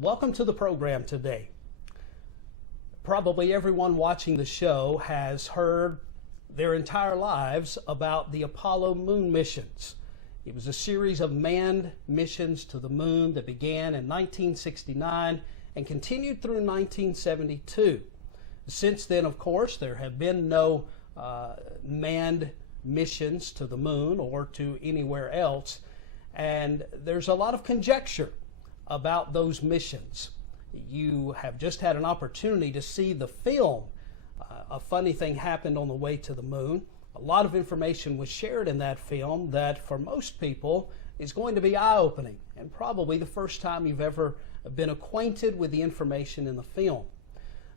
Welcome to the program today. Probably everyone watching the show has heard their entire lives about the Apollo moon missions. It was a series of manned missions to the moon that began in 1969 and continued through 1972. Since then, of course, there have been no manned missions to the moon or to anywhere else, and there's a lot of conjecture about those missions. You have just had an opportunity to see the film. A funny thing happened on the way to the moon. A lot of information was shared in that film that for most people is going to be eye-opening and probably the first time you've ever been acquainted with the information in the film.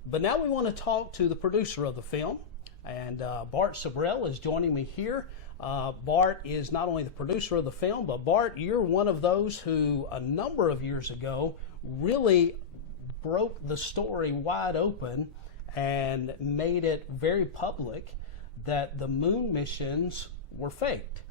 But now we want to talk to the producer of the film, and Bart Sibrel is joining me here. Bart is not only the producer of the film, but Bart, you're one of those who a number of years ago really broke the story wide open and made it very public that the moon missions were faked.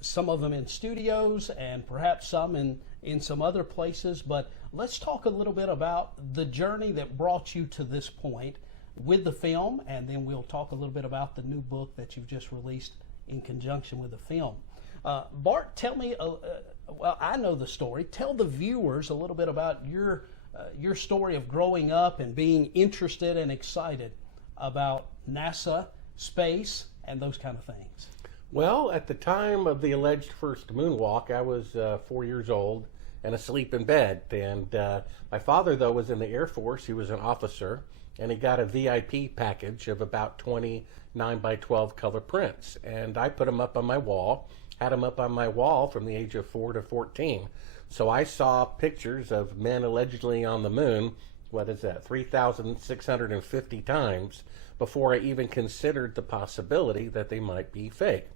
Some of them in studios and perhaps some in some other places, but let's talk a little bit about the journey that brought you to this point with the film, and then we'll talk a little bit about the new book that you've just released in conjunction with the film. Bart, tell me, well, I know the story. Tell the viewers a little bit about your story of growing up and being interested and excited about NASA, space, and those kind of things. Well, at the time of the alleged first moonwalk, I was 4 years old and asleep in bed. And my father, though, was in the Air Force. He was an officer, and he got a VIP package of about 20 9x12 color prints. And I put them up on my wall, had them up on my wall from the age of 4 to 14. So I saw pictures of men allegedly on the moon, 3,650 times before I even considered the possibility that they might be fake.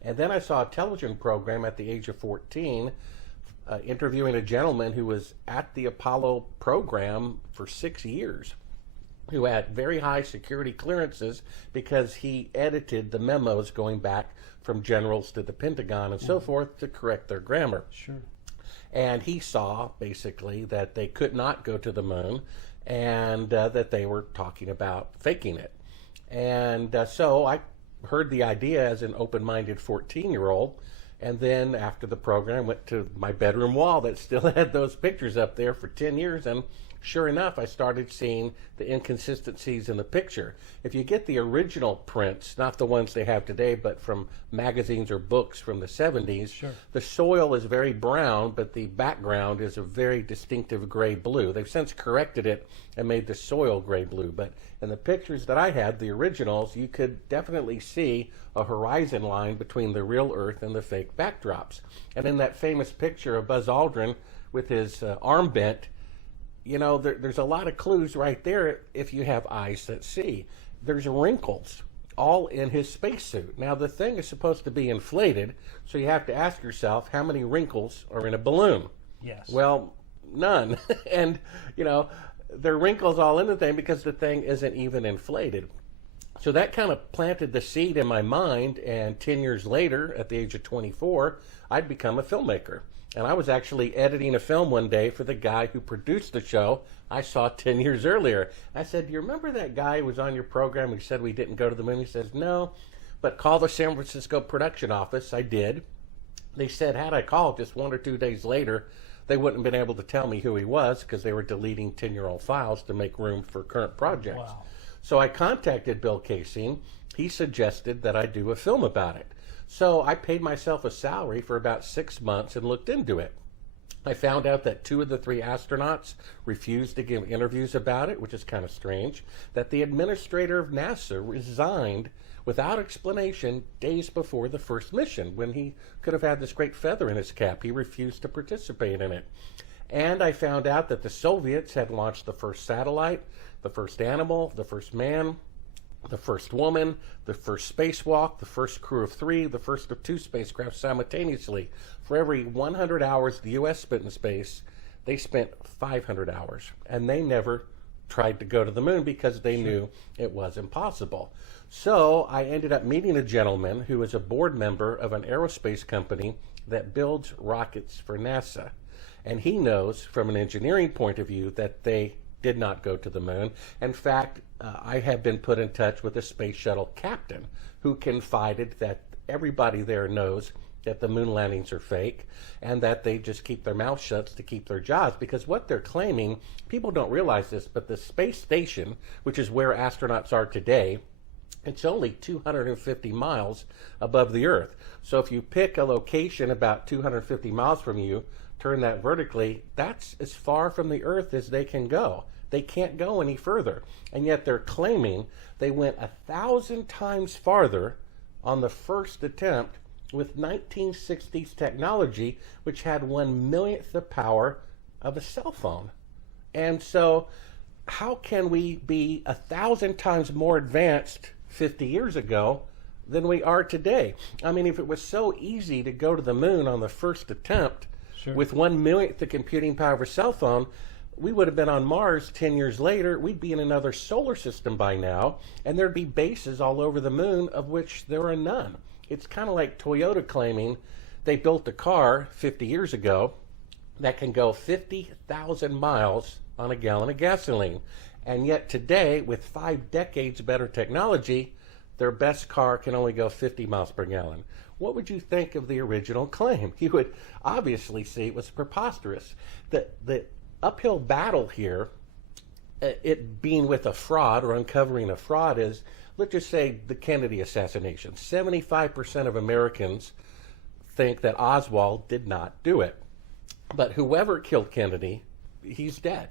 And then I saw a television program at the age of 14 interviewing a gentleman who was at the Apollo program for 6 years, who had very high security clearances because he edited the memos going back from generals to the Pentagon and so forth to correct their grammar. Sure. And he saw basically that they could not go to the moon and that they were talking about faking it. And so I heard the idea as an open-minded 14-year-old, and then after the program went to my bedroom wall that still had those pictures up there for 10 years, and sure enough, I started seeing the inconsistencies in the picture. If you get the original prints, not the ones they have today, but from magazines or books from the 70s, sure, the soil is very brown, but the background is a very distinctive gray blue. They've since corrected it and made the soil gray blue, but in the pictures that I had, the originals, you could definitely see a horizon line between the real Earth and the fake backdrops. And in that famous picture of Buzz Aldrin with his arm bent, you know, there's a lot of clues right there if you have eyes that see. There's wrinkles all in his spacesuit. Now, the thing is supposed to be inflated, so you have to ask yourself, how many wrinkles are in a balloon? Yes. Well, none. And, you know, there are wrinkles all in the thing because the thing isn't even inflated. So that kind of planted the seed in my mind, and 10 years later, at the age of 24, I'd become a filmmaker. And I was actually editing a film one day for the guy who produced the show I saw 10 years earlier. I said, do you remember that guy who was on your program who said we didn't go to the moon? He says, no, but call the San Francisco production office. I did. They said, had I called just 1 or 2 days later, they wouldn't have been able to tell me who he was because they were deleting 10-year-old files to make room for current projects. Wow. So I contacted Bill Casey. He suggested that I do a film about it. So I paid myself a salary for about 6 months and looked into it. I found out that 2 of the 3 astronauts refused to give interviews about it, which is kind of strange, that the administrator of NASA resigned without explanation days before the first mission, when he could have had this great feather in his cap. He refused to participate in it. And I found out that the Soviets had launched the first satellite, the first animal, the first man, the first woman, the first spacewalk, the first crew of 3, the first of 2 spacecraft simultaneously. For every 100 hours the U.S. spent in space, they spent 500 hours. And they never tried to go to the moon because they knew it was impossible. So I ended up meeting a gentleman who is a board member of an aerospace company that builds rockets for NASA. And he knows from an engineering point of view that they did not go to the moon. In fact, I have been put in touch with a space shuttle captain who confided that everybody there knows that the moon landings are fake and that they just keep their mouth shut to keep their jobs, because what they're claiming, people don't realize this, but the space station, which is where astronauts are today, it's only 250 miles above the Earth. So if you pick a location about 250 miles from you, turn that vertically, that's as far from the Earth as they can go. They can't go any further. And yet they're claiming they went 1,000 times farther on the first attempt with 1960s technology, which had 1/1,000,000th the power of a cell phone. And so how can we be 1,000 times more advanced 50 years ago than we are today? I mean, if it was so easy to go to the moon on the first attempt, Sure. with 1/1,000,000th the computing power of a cell phone, we would have been on Mars 10 years later. We'd be in another solar system by now, and there'd be bases all over the moon, of which there are none. It's kind of like Toyota claiming they built a car 50 years ago that can go 50,000 miles on a gallon of gasoline. And yet today, with 5 decades better technology, their best car can only go 50 miles per gallon. What would you think of the original claim? You would obviously see it was preposterous. The uphill battle here, it being with a fraud or uncovering a fraud, is, let's just say, the Kennedy assassination. 75% of Americans think that Oswald did not do it. But whoever killed Kennedy, he's dead.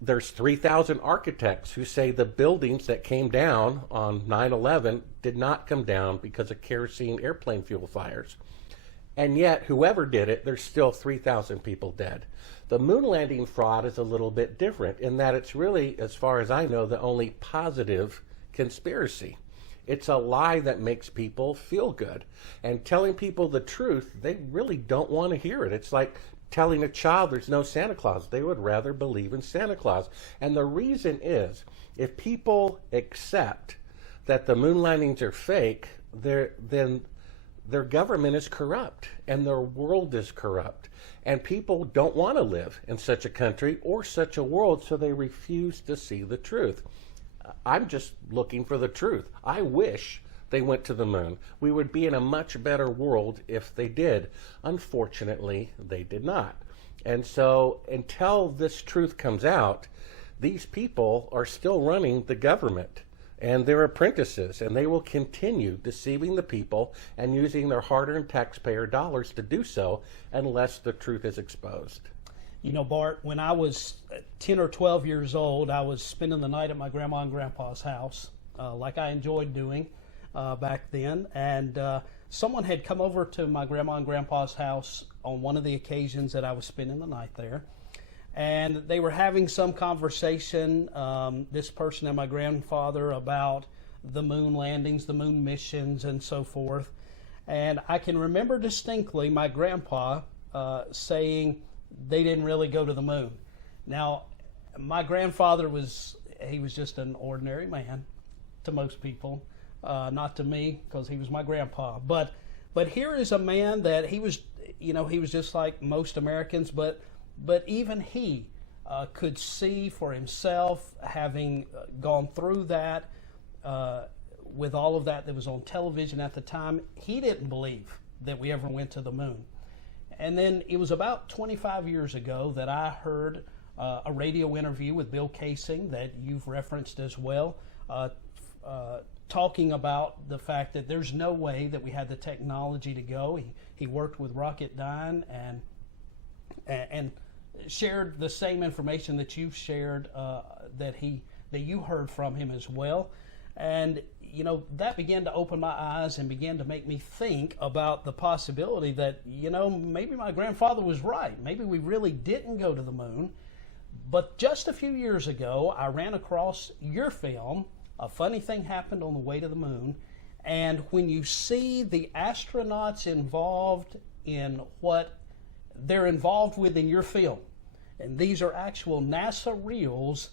There's 3,000 architects who say the buildings that came down on 9/11 did not come down because of kerosene airplane fuel fires. And yet, whoever did it, there's still 3,000 people dead. The moon landing fraud is a little bit different in that it's really, as far as I know, the only positive conspiracy. It's a lie that makes people feel good. And telling people the truth, they really don't want to hear it. It's like telling a child there's no Santa Claus. They would rather believe in Santa Claus. And the reason is, if people accept that the moon landings are fake, then their government is corrupt and their world is corrupt. And people don't want to live in such a country or such a world, so they refuse to see the truth. I'm just looking for the truth. I wish they went to the moon. We would be in a much better world if they did. Unfortunately, they did not. And so until this truth comes out, these people are still running the government and their apprentices, and they will continue deceiving the people and using their hard-earned taxpayer dollars to do so unless the truth is exposed. You know, Bart, when I was 10 or 12 years old, I was spending the night at my grandma and grandpa's house, like I enjoyed doing back then. And someone had come over to my grandma and grandpa's house on one of the occasions that I was spending the night there. And they were having some conversation, this person and my grandfather, about the moon landings, the moon missions, and so forth. And I can remember distinctly my grandpa saying they didn't really go to the moon. Now, my grandfather was just an ordinary man to most people, not to me because he was my grandpa. But here is a man that he was just like most Americans, but even he could see for himself, having gone through that, with all of that was on television at the time. He didn't believe that we ever went to the moon. And then it was about 25 years ago that I heard a radio interview with Bill Kaysing that you've referenced as well, talking about the fact that there's no way that we had the technology to go. He worked with Rocketdyne and shared the same information that you've shared, that you heard from him as well. And that began to open my eyes and began to make me think about the possibility that maybe my grandfather was right. Maybe we really didn't go to the moon. But just a few years ago, I ran across your film. A funny thing happened on the way to the moon. And when you see the astronauts involved in what they're involved with in your film, and these are actual NASA reels,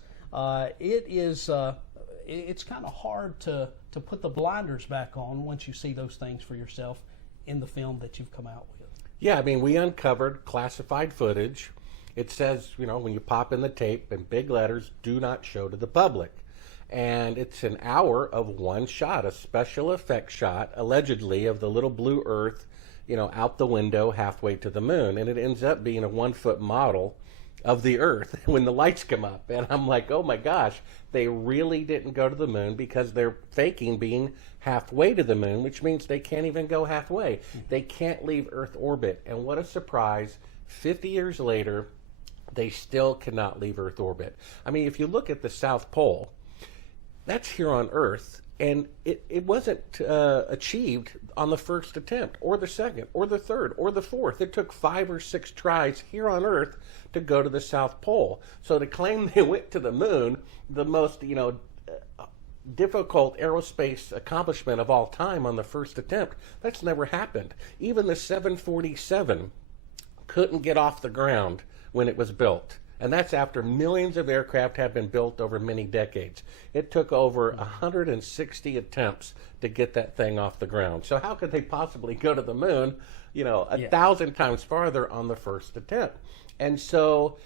it's kind of hard to put the blinders back on once you see those things for yourself in the film that you've come out with. Yeah, I mean, we uncovered classified footage. It says, you know, when you pop in the tape in big letters, do not show to the public. And it's an hour of one shot, a special effects shot, allegedly, of the little blue Earth, you know, out the window halfway to the moon. And it ends up being a 1-foot model of the Earth when the lights come up. And I'm like, oh my gosh, they really didn't go to the moon because they're faking being halfway to the moon, which means they can't even go halfway. They can't leave Earth orbit. And what a surprise, 50 years later, they still cannot leave Earth orbit. I mean, if you look at the South Pole, that's here on Earth, and it wasn't achieved on the first attempt, or the second, or the third, or the fourth. It took 5 or 6 tries here on Earth to go to the South Pole. So to claim they went to the moon, the most, you know, difficult aerospace accomplishment of all time on the first attempt, that's never happened. Even the 747 couldn't get off the ground when it was built. And that's after millions of aircraft have been built over many decades. It took over 160 attempts to get that thing off the ground. So how could they possibly go to the moon, you know, 1,000 times farther on the first attempt? And so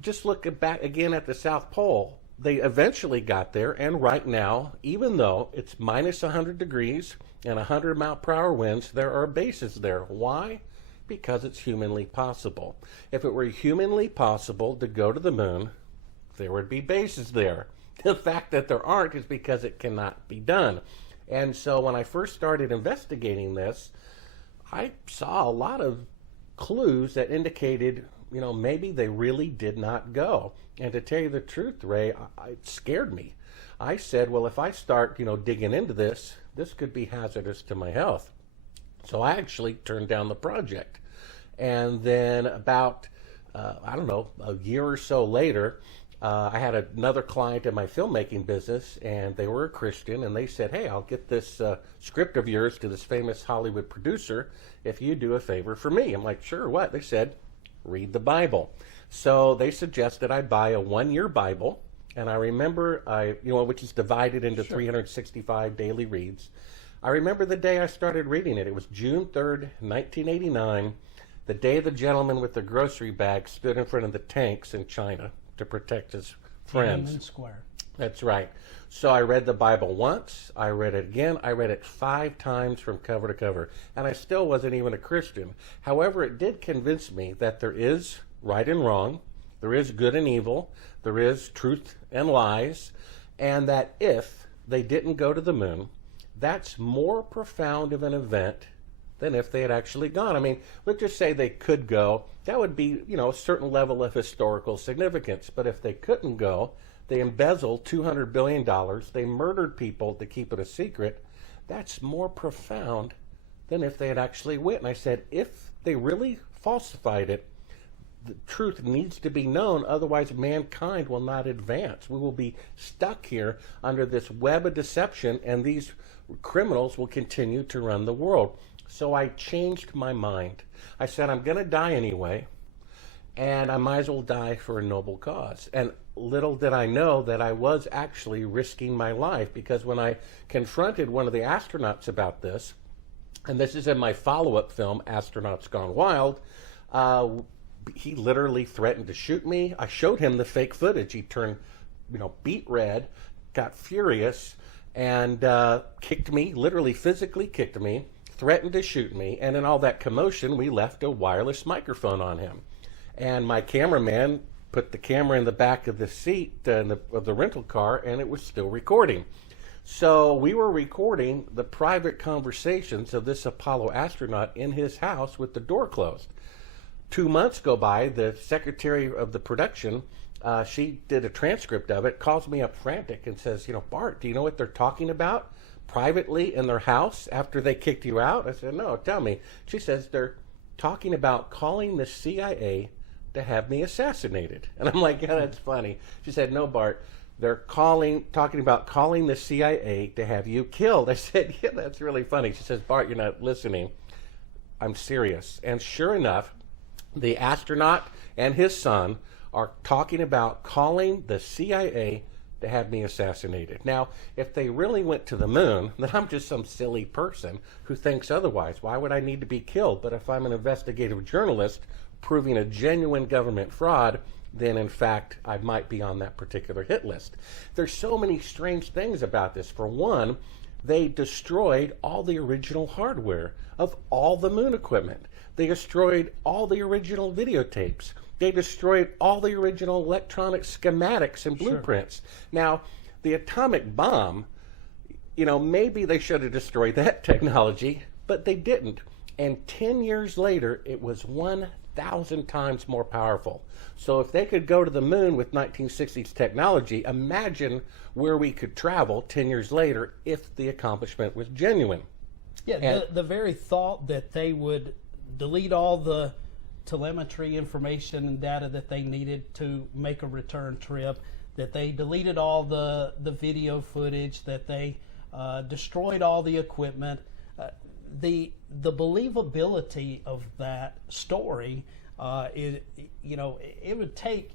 just look back again at the South Pole. They eventually got there, and right now, even though it's minus 100 degrees and 100 mile per hour winds, there are bases there. Why? Because it's humanly possible. If it were humanly possible to go to the moon, there would be bases there. The fact that there aren't is because it cannot be done. And so when I first started investigating this, I saw a lot of clues that indicated, you know, maybe they really did not go. And to tell you the truth, Ray, it scared me. I said, well, if I start, you know, digging into this, this could be hazardous to my health. So I actually turned down the project. And then about, I don't know, a year or so later, I had another client in my filmmaking business, and they were a Christian, and they said, hey, I'll get this script of yours to this famous Hollywood producer if you do a favor for me. I'm like, sure, what? They said, read the Bible. So they suggested I buy a 1-year Bible, and I remember, which is divided into 365 daily reads. I remember the day I started reading it. It was June 3rd, 1989, the day the gentleman with the grocery bag stood in front of the tanks in China to protect his friends. Tiananmen Square. That's right. So I read the Bible once, I read it again, I read it 5 times from cover to cover, and I still wasn't even a Christian. However, it did convince me that there is right and wrong, there is good and evil, there is truth and lies, and that if they didn't go to the moon, that's more profound of an event than if they had actually gone. I mean, let's just say they could go. That would be, you know, a certain level of historical significance. But if they couldn't go, they embezzled $200 billion, they murdered people to keep it a secret, that's more profound than if they had actually went. And I said, if they really falsified it, the truth needs to be known, otherwise mankind will not advance. We will be stuck here under this web of deception, and these criminals will continue to run the world. So I changed my mind. I said, I'm going to die anyway, and I might as well die for a noble cause. And little did I know that I was actually risking my life, because when I confronted one of the astronauts about this, and this is in my follow-up film, Astronauts Gone Wild, he literally threatened to shoot me. I showed him the fake footage. He turned, beet red, got furious, and kicked me, literally physically kicked me, threatened to shoot me, and in all that commotion, we left a wireless microphone on him. And my cameraman put the camera in the back of the seat of the rental car, and it was still recording. So we were recording the private conversations of this Apollo astronaut in his house with the door closed. 2 months go by, the secretary of the production, she did a transcript of it, calls me up frantic and says, Bart, do you know what they're talking about privately in their house after they kicked you out? I said, no, tell me. She says they're talking about calling the CIA to have me assassinated. And I'm like, yeah, that's funny. She said, no, Bart, they're talking about calling the CIA to have you killed. I said, yeah, that's really funny. She says, Bart, you're not listening. I'm serious. And sure enough, the astronaut and his son are talking about calling the CIA to have me assassinated. Now, if they really went to the moon, then I'm just some silly person who thinks otherwise. Why would I need to be killed? But if I'm an investigative journalist proving a genuine government fraud, then in fact I might be on that particular hit list. There's so many strange things about this. For one, they destroyed all the original hardware of all the moon equipment. They destroyed all the original videotapes. They destroyed all the original electronic schematics and blueprints. Sure. Now, the atomic bomb, maybe they should have destroyed that technology, but they didn't. And 10 years later, it was 1,000 times more powerful. So if they could go to the moon with 1960s technology, imagine where we could travel 10 years later if the accomplishment was genuine. Yeah, the very thought that they would delete all the telemetry information and data that they needed to make a return trip, that they deleted all the video footage, that they destroyed all the equipment. The believability of that story it would take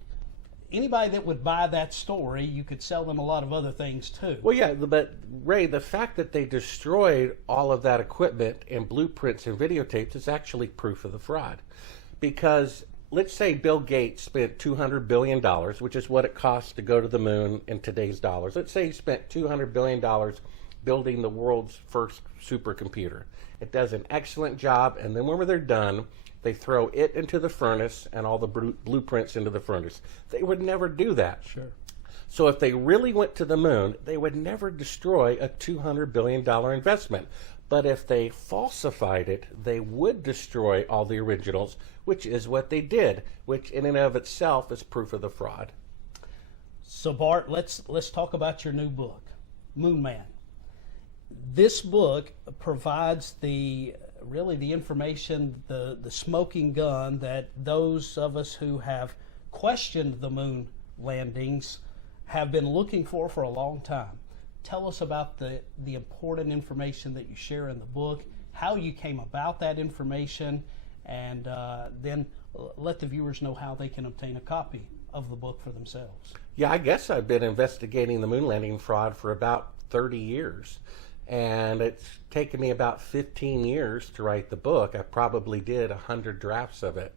anybody that would buy that story. You could sell them a lot of other things too. Well, yeah, but Ray, the fact that they destroyed all of that equipment and blueprints and videotapes is actually proof of the fraud. Because let's say Bill Gates spent $200 billion, which is what it costs to go to the moon in today's dollars. Let's say he spent $200 billion building the world's first supercomputer. It does an excellent job, and then when they're done, they throw it into the furnace and all the blueprints into the furnace. They would never do that. Sure. So if they really went to the moon, they would never destroy a $200 billion investment. But if they falsified it, they would destroy all the originals, which is what they did, which in and of itself is proof of the fraud. So Bart, let's talk about your new book, Moon Man. This book provides the information, the smoking gun that those of us who have questioned the moon landings have been looking for a long time. Tell us about the important information that you share in the book, how you came about that information, and then let the viewers know how they can obtain a copy of the book for themselves. Yeah, I guess I've been investigating the moon landing fraud for about 30 years. And it's taken me about 15 years to write the book. I probably did 100 drafts of it.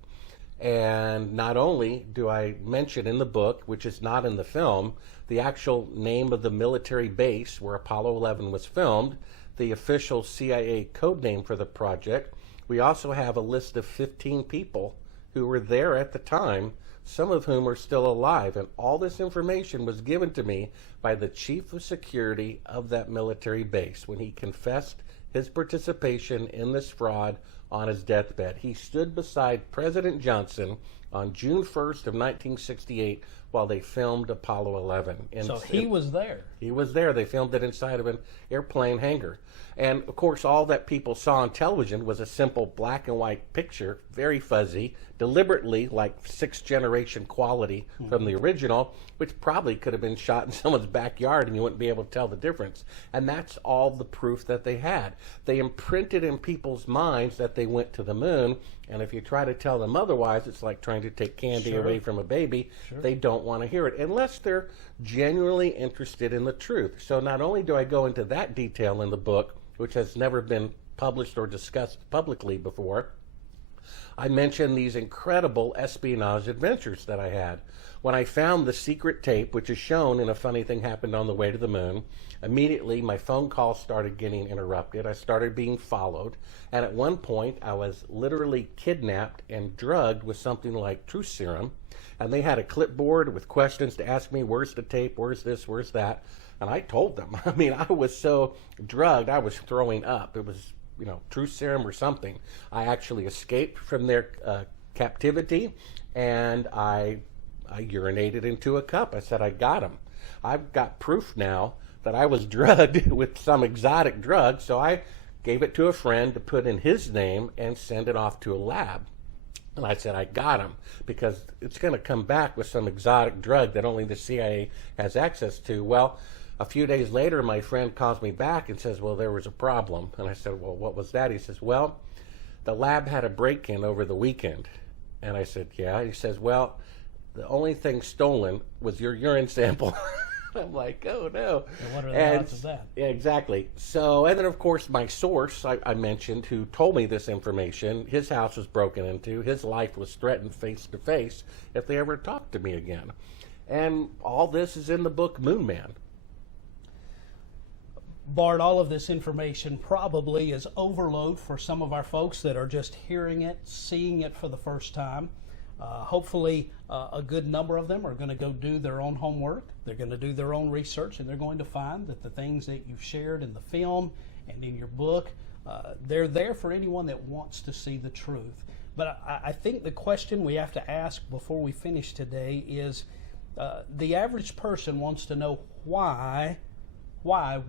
And not only do I mention in the book, which is not in the film, the actual name of the military base where Apollo 11 was filmed, the official CIA code name for the project. We also have a list of 15 people who were there at the time, some of whom are still alive. And all this information was given to me by the chief of security of that military base when he confessed his participation in this fraud on his deathbed. He stood beside President Johnson on June 1st of 1968 while they filmed Apollo 11. So he was there. He was there. They filmed it inside of an airplane hangar. And, of course, all that people saw on television was a simple black and white picture, very fuzzy, deliberately like sixth-generation quality from the original, which probably could have been shot in someone's backyard and you wouldn't be able to tell the difference. And that's all the proof that they had. They imprinted in people's minds that they went to the moon, and if you try to tell them otherwise, it's like trying to take candy away from a baby. Sure. They don't want to hear it unless they're genuinely interested in the truth. So not only do I go into that detail in the book, which has never been published or discussed publicly before, I mention these incredible espionage adventures that I had. When I found the secret tape, which is shown in A Funny Thing Happened on the Way to the Moon, immediately my phone calls started getting interrupted. I started being followed. And at one point, I was literally kidnapped and drugged with something like truth serum. And they had a clipboard with questions to ask me, where's the tape, where's this, where's that? And I told them. I mean, I was so drugged, I was throwing up. It was, truth serum or something. I actually escaped from their captivity, and I urinated into a cup. I said, I got him. I've got proof now that I was drugged with some exotic drug, so I gave it to a friend to put in his name and send it off to a lab. And I said, I got him, because it's going to come back with some exotic drug that only the CIA has access to. Well, a few days later, my friend calls me back and says, well, there was a problem. And I said, well, what was that? He says, well, the lab had a break-in over the weekend. And I said, yeah. He says, well, the only thing stolen was your urine sample. I'm like, oh no. And what are the odds of that? Yeah, exactly. So, and then of course my source I mentioned, who told me this information, his house was broken into, his life was threatened face to face if they ever talked to me again. And all this is in the book Moon Man. Bart, all of this information probably is overload for some of our folks that are just hearing it, seeing it for the first time. Hopefully, a good number of them are going to go do their own homework. They're going to do their own research, and they're going to find that the things that you've shared in the film and in your book, they're there for anyone that wants to see the truth. But I think the question we have to ask before we finish today is, the average person wants to know why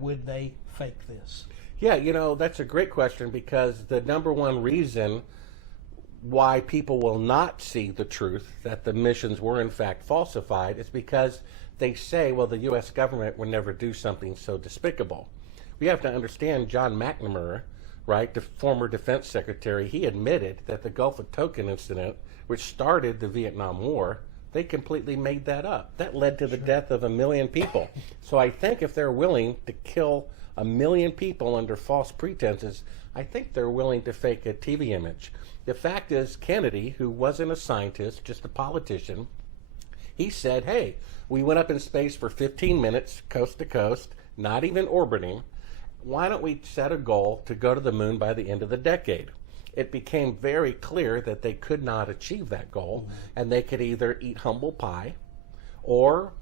would they fake this? Yeah, you know, that's a great question, because the number one reason why people will not see the truth, that the missions were in fact falsified, is because they say, well, the U.S. government would never do something so despicable. We have to understand John McNamara, right, the former defense secretary, he admitted that the Gulf of Tonkin incident, which started the Vietnam War, they completely made that up. That led to the death of 1 million people. So I think if they're willing to kill 1 million people under false pretenses, I think they're willing to fake a TV image. The fact is, Kennedy, who wasn't a scientist, just a politician, he said, hey, we went up in space for 15 minutes, coast to coast, not even orbiting. Why don't we set a goal to go to the moon by the end of the decade? It became very clear that they could not achieve that goal, and they could either eat humble pie or,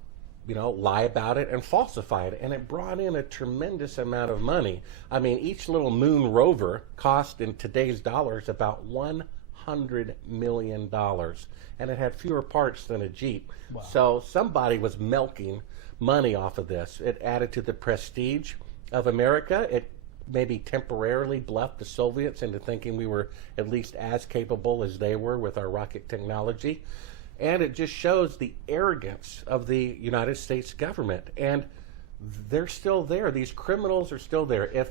you know, lie about it and falsify it. And it brought in a tremendous amount of money. I mean, each little moon rover cost in today's dollars about $100 million, and it had fewer parts than a Jeep. Wow. So somebody was milking money off of this. It added to the prestige of America. It maybe temporarily bluffed the Soviets into thinking we were at least as capable as they were with our rocket technology. And it just shows the arrogance of the United States government. And they're still there. These criminals are still there. If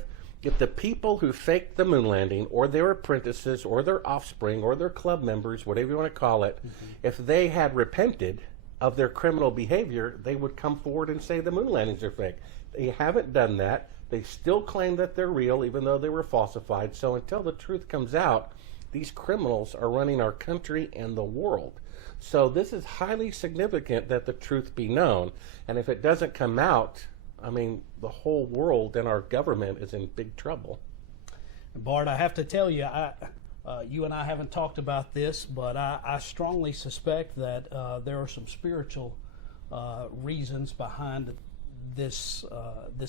the people who faked the moon landing, or their apprentices, or their offspring, or their club members, whatever you want to call it, if they had repented of their criminal behavior, they would come forward and say the moon landings are fake. They haven't done that. They still claim that they're real, even though they were falsified. So until the truth comes out, these criminals are running our country and the world. So this is highly significant that the truth be known. And if it doesn't come out, I mean, the whole world and our government is in big trouble. Bart, I have to tell you, you and I haven't talked about this, but I strongly suspect that there are some spiritual reasons behind this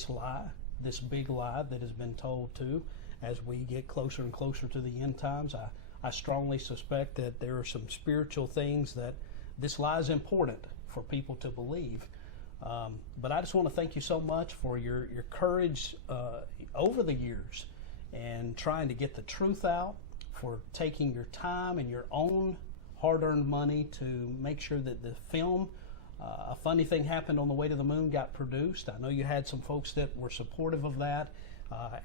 lie, this big lie that has been told too. As we get closer and closer to the end times, I strongly suspect that there are some spiritual things that this lie is important for people to believe. But I just want to thank you so much for your courage over the years and trying to get the truth out, for taking your time and your own hard-earned money to make sure that the film, A Funny Thing Happened on the Way to the Moon, got produced. I know you had some folks that were supportive of that,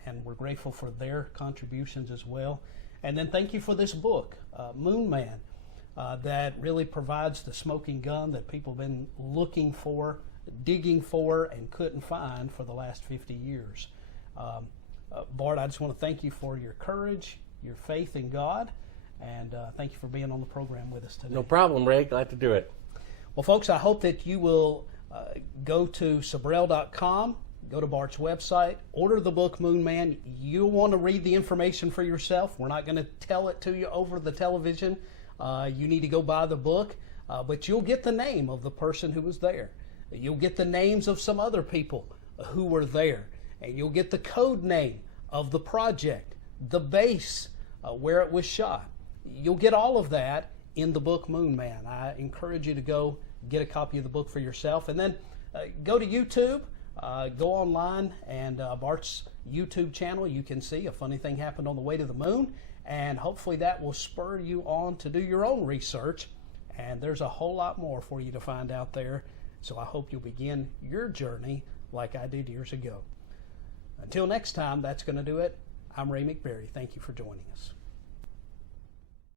and we're grateful for their contributions as well. And then thank you for this book, Moon Man, that really provides the smoking gun that people have been looking for, digging for, and couldn't find for the last 50 years. Bart, I just want to thank you for your courage, your faith in God, and thank you for being on the program with us today. No problem, Ray. Glad to do it. Well, folks, I hope that you will go to Sibrel.com, go to Bart's website, order the book Moon Man. You'll want to read the information for yourself. We're not going to tell it to you over the television. You need to go buy the book, but you'll get the name of the person who was there. You'll get the names of some other people who were there, and you'll get the code name of the project, the base where it was shot. You'll get all of that in the book Moon Man. I encourage you to go get a copy of the book for yourself, and then go to YouTube, go online, and Bart's YouTube channel, you can see A Funny Thing Happened on the Way to the Moon, and hopefully that will spur you on to do your own research, and there's a whole lot more for you to find out there. So I hope you'll begin your journey like I did years ago. Until next time, that's going to do it. I'm Ray McBerry. Thank you for joining us.